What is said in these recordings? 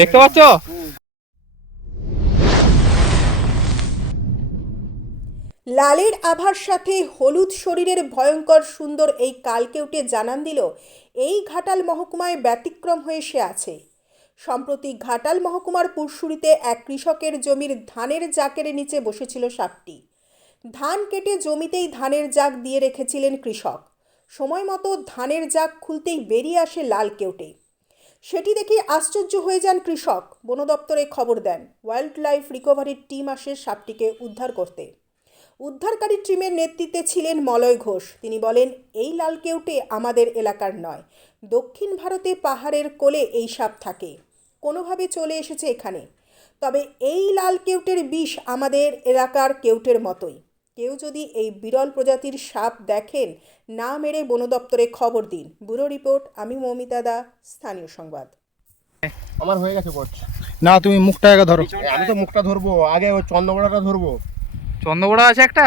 দেখতে পাচ্ছ? লালের আভার সাথে হলুদ শরীরের ভয়ঙ্কর সুন্দর এই কালকেউটে জানান দিল, এই ঘাটাল মহকুমায় ব্যতিক্রম হয়ে সে আছে। সম্প্রতি ঘাটাল মহকুমার পুরসুরিতে এক কৃষকের জমির ধানের জাকের নিচে বসেছিল সাপটি। ধান কেটে জমিতেই ধানের জাক দিয়ে রেখেছিলেন কৃষক। সময় মতো ধানের জাক খুলতেই বেরিয়ে আসে লাল কেউটে। সেটি দেখে আশ্চর্য হয়ে যান কৃষক। বন দপ্তরে খবর দেন ওয়াইল্ড লাইফ রিকভারির টিম আসে সাপটিকে উদ্ধার করতে। উদ্ধারকারী টিমের নেতৃত্বে ছিলেন মলয় ঘোষ। তিনি বলেন, এই লাল কেউটে আমাদের এলাকার নয়। দক্ষিণ ভারতে পাহাড়ের কোলে এই সাপ থাকে। কোনোভাবে চলে এসেছে এখানে। তবে এই লাল কেউটের বিষ আমাদের এলাকার কেউটের মতোই। কেউ যদি এই বিরল প্রজাতির সাপ দেখেন না মেরে বন দপ্তরে খবর দিন। ব্যুরো রিপোর্ট আমি মৌমিতা দা স্থানীয় সংবাদ। আমার হয়ে গেছে কোচ না তুমি মুখটা আগে ধরো। আমি তো মুখটা ধরবো আগে ওই চন্দ্রবড়াটা ধরবো। চন্দ্রবড়া আছে একটা?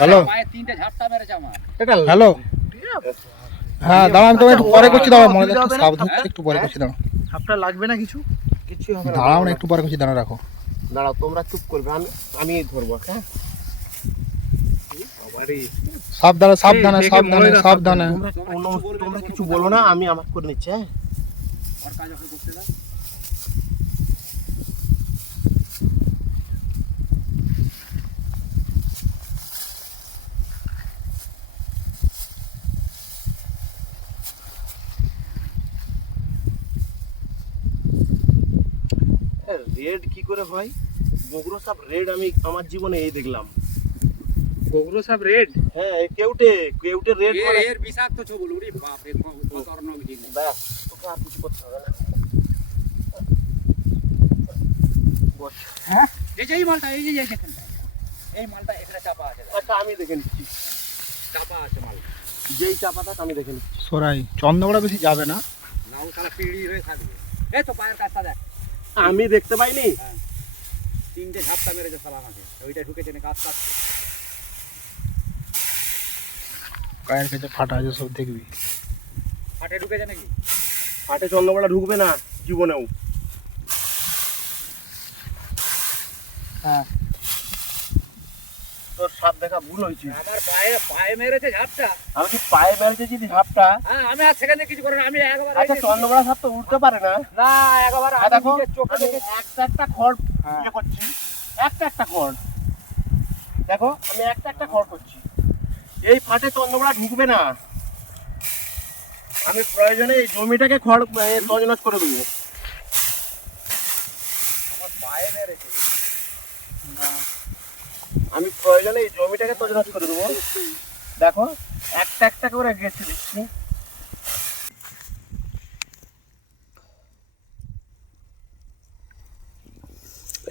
হ্যালো। এটা হ্যালো। হ্যাঁ দাঁড়া আমি তোমার একটু পরে করছি দাঁড়াও মনে একটু সাপ ধরতে একটু পরে করছি দাঁড়াও। সাপটা লাগবে না কিছু? কিছু হবে না। দাঁড়াও না একটু পরে করছি দাঁড়া রাখো। দাঁড়াও তোমরা চুপ করবে আমি আমি ধরবো হ্যাঁ? সাবধানে সাবধানে সাবধানে সাবধানে। তোমরা কিছু বলো না আমি আমার করে নিচ্ছি হ্যাঁ? রেড কি করে হয় গোগরো সাপ রেড আমি আমার জীবনে এই দেখলাম। গোগরো সাপ রেড? হ্যাঁ কেউটে কেউটে রেড মানে এর বিষাক্ত ছবল ওরে বাপ রে খতরনাক জিনিস ব্যাস তোকে আর কিছু করতে হবে না। বস। এই যে এই মালটা এই যে এই যেখানটা এই মালটা এখানে চাপা আছে আচ্ছা আমি দেখে নিচ্ছি। চাপা আছে মাল। যেই চাপাটা আমি দেখে নিচ্ছি। সরাই চন্দ্রবড়া বেশি যাবে না? নাও তারা পিড়ি হয়ে থাকবে। এই তো পায়ের কাজটা দেখ। আমি দেখতে পাইনি? তিনটে ঝাপটা মেরেছে সালা আমাকে ওইটা ঢুকেছে না কাজ কাটছে গায়ের কাছে ফাটা আছে সব দেখবি। হাটে ঢুকেছে নাকি? হাটে চন্দ্রবড়া ঢুকবে না জীবনেও। হ্যাঁ। তোর সাপ দেখা ভুল হয়েছে। আমার পায়ে পায়ে মেরেছে ঝাপটা আমি কি পায়ে যদি সাপটা? হ্যাঁ আমি আর সেখানে কিছু করে না আমি একবার আচ্ছা সাপ তো উঠতে পারে না। না একবার আর আমি দেখো চোখে দেখে একটা একটা খড় ইয়ে করছি। একটা একটা খড়। দেখো আমি একটা একটা খড় করছি। এই ফাটে চন্দ্রবড়া ঢুকবে না। আমি প্রয়োজনে এই জমিটাকে খড় এ, করে দেবো। আমি প্রয়োজনে এই জমিটাকে তছনছ করে দেবো। দেখো একটা একটা করে গেছে দিচ্ছি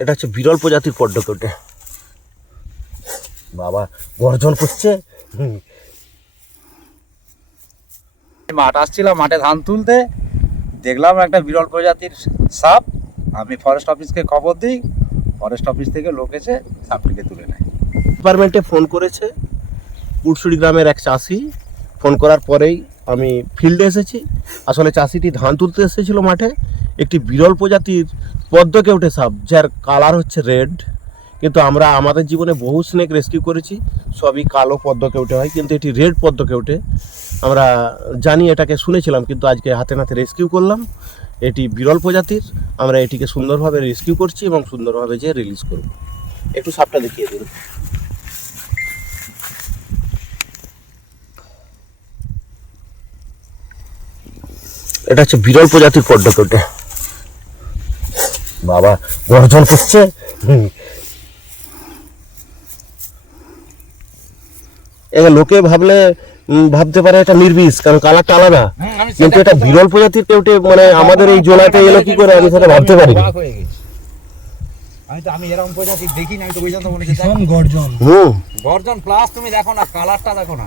এটা হচ্ছে বিরল প্রজাতির পদ্মকটা বাবা গর্জন করছে। মাঠ আসছিলাম মাঠে ধান তুলতে। দেখলাম একটা বিরল প্রজাতির সাপ। আমি ফরেস্ট অফিসকে খবর দিই ফরেস্ট অফিস থেকে লোক এসে সাপটিকে তুলে নেয়। ডিপার্টমেন্টে ফোন করেছে পুরসুরি গ্রামের এক চাষি। ফোন করার পরেই আমি ফিল্ডে এসেছি। আসলে চাষিটি ধান তুলতে এসেছিল মাঠে। একটি বিরল প্রজাতির পদ্মকে কেউটে সাপ যার কালার হচ্ছে রেড কিন্তু আমরা আমাদের জীবনে বহু স্নেক রেস্কিউ করেছি। সবই কালো পদ্ম কেউটে হয়, কিন্তু এটি রেড পদ্ম কেউটে আমরা জানি এটাকে শুনেছিলাম, কিন্তু আজকে হাতে নাতে রেস্কিউ করলাম। এটি বিরল প্রজাতির, আমরা এটিকে সুন্দরভাবে রেস্কিউ করছি এবং সুন্দরভাবে যে রিলিজ করব। একটু সাপটা দেখিয়ে দিন। এটা হচ্ছে বিরল প্রজাতির পদ্মকটা বাবা, গর্জন করছে? এবার লোকে ভাবলে ভাবতে পারে এটা নির্বিষ কারণ কালারটা আলাদা। কিন্তু এটা বিরল প্রজাতির কেউটে মানে আমাদের এই জোলাতে এলো কি করে আমি সেটা ভাবতে পারি আমি তো আমি এরকম প্রজাতি দেখি না আমি তো ওই জন্য মনে হচ্ছে গর্জন। হুম। গর্জন প্লাস তুমি দেখো না কালারটা দেখো না।